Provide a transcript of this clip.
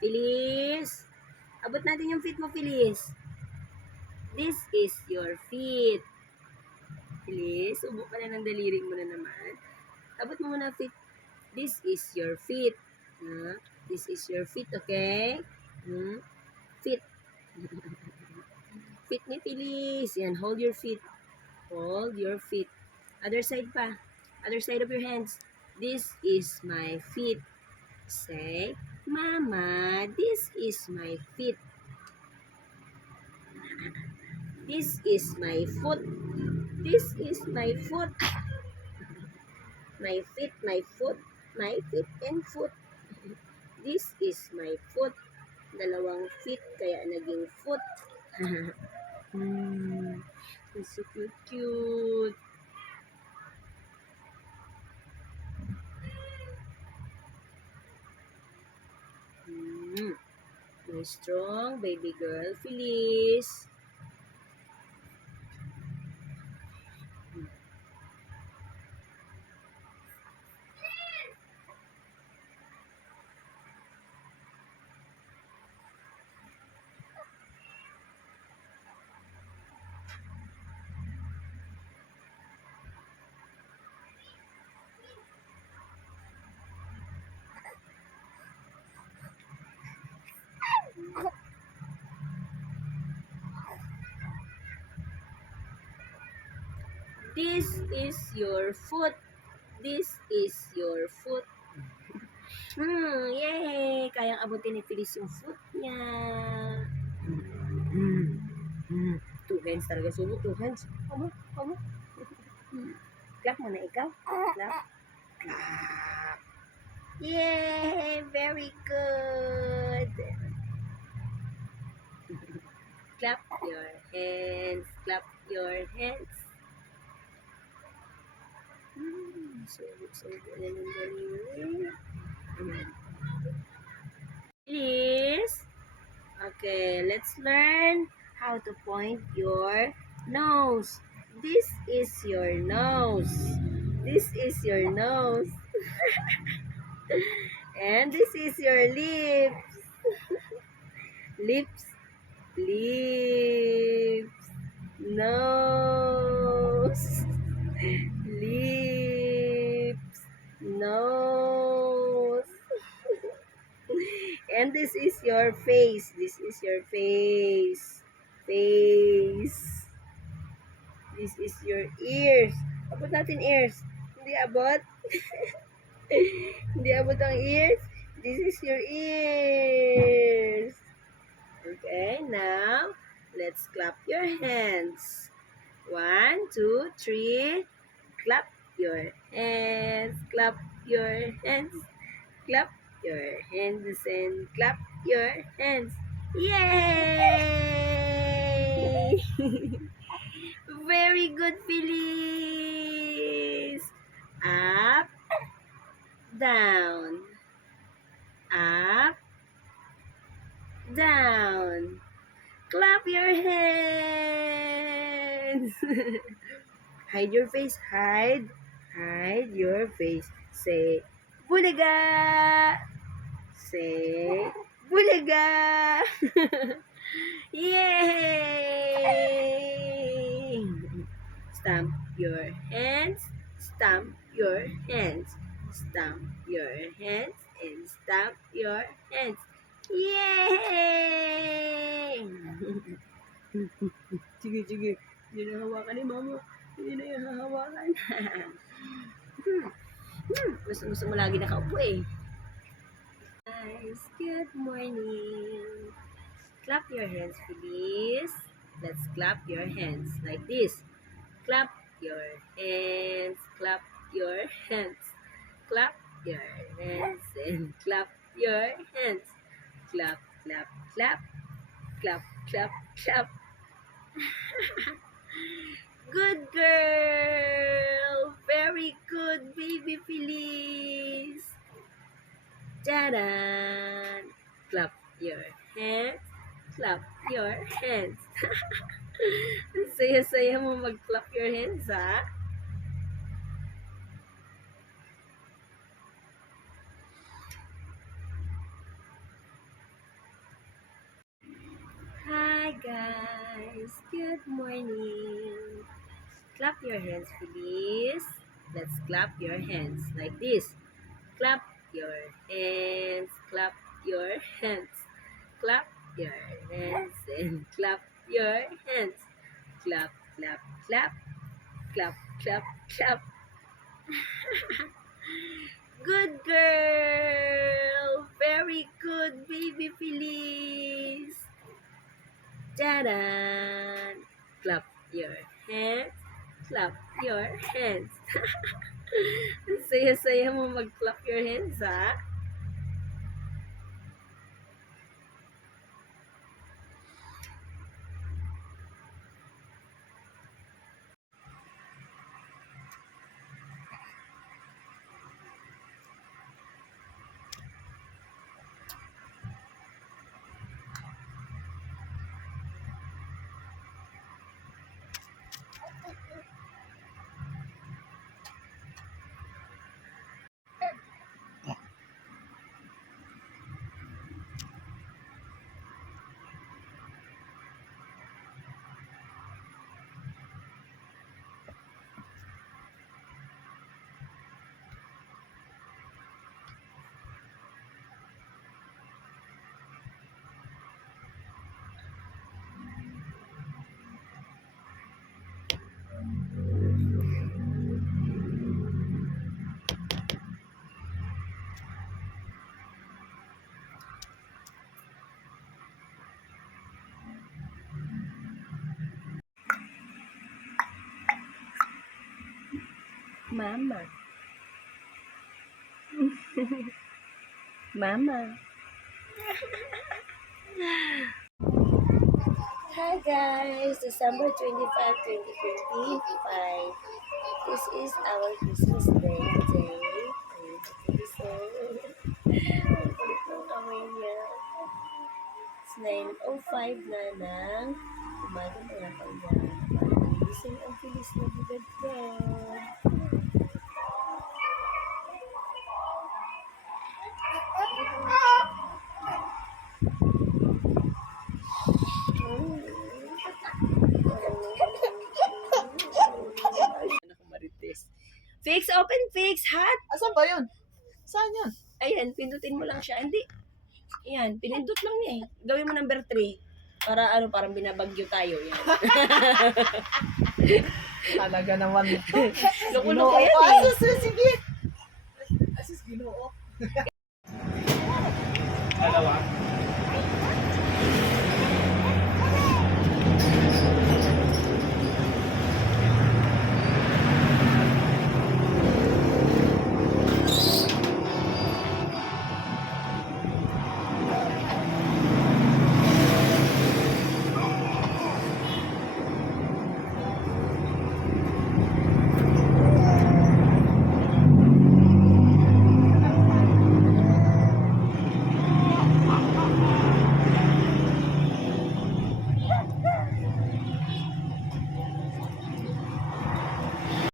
Feliz. Abot natin yung feet mo, Feliz. This is your feet. Feliz, subo ka na ng daliri mo na naman. Abot mo muna feet. This is your feet. This is your feet, okay? Feet. Feet ni Feliz. Yan, hold your feet. Hold your feet. Other side pa. Other side of your hands. This is my feet. Say, Mama, this is my feet. This is my foot. This is my foot. My feet, my foot. My feet and foot. This is my foot. Dalawang feet, kaya naging foot. It's so cute, cute. My strong baby girl, Feliz. This is your foot. This is your foot. Yay! Kayang abutin ni Feliz yung foot niya. Two hands talaga. Sumo, two hands. Omo. Clap mo na ikaw. Clap. Clap. Yay! Very good. Clap your hands. Clap your hands. So good. Please. Okay, let's learn how to point your nose. This is your nose. This is your nose. And this is your lips. Lips. Lips. Nose. Lips. Nose. And this is your face. This is your face. Face. This is your ears. Abot natin ears. Hindi abot. Hindi abot ang ears. This is your ears. Okay, now let's clap your hands. 1, 2, 3. Clap your hands. Clap your hands. Clap your hands and clap your hands. Yay! Very good, Feliz. Up, down. Up, down. Clap your hands. Hide your face. Hide your face. Say, Bulaga! Say, Bulaga! Yay! Stamp your hands. Stamp your hands. Stamp your hands and stamp your hands. Yay! Sige. Hindi na hawakan ni mama. Hindi na yung hahawakan. Gusto mo lagi nakaupo eh. Guys, good morning. Clap your hands, please. Let's clap your hands like this. Clap your hands. Clap your hands. Clap your hands and clap your hands. Clap, clap, clap. Clap, clap, clap. Good girl. Very good, baby Feliz. Tadan! Clap your hands. Clap your hands. Saya-saya mo mag-clap your hands, ha? guys, good morning. Clap your hands, please. Let's clap your hands like this. Clap your hands, clap your hands, clap your hands, and clap your hands. Clap, clap, clap, clap, clap, clap. Good girl! Very good, baby Feliz! Tadaan! Clap your hands. Clap your hands. Ang saya-saya mo mag-clap your hands, ha? Mama. Mama. Hi guys, December 25, 2025. This is our Christmas Day today. So, ang kulit ng kamay niya. It's 9:05 na ng umaga mga kanya. Para gising ang Feliz na bugad ko. Fix, open, fix, hat. Asan ba yun? Saan yun? Ayan, pindutin mo lang siya. Hindi. Ayan, pinindot lang niya eh. Gawin mo number 3. Para ano, parang binabagyo tayo. Yan. Talaga naman. Loko-loko yan eh. Asus, sige. Asus, ginoo. Dalawa?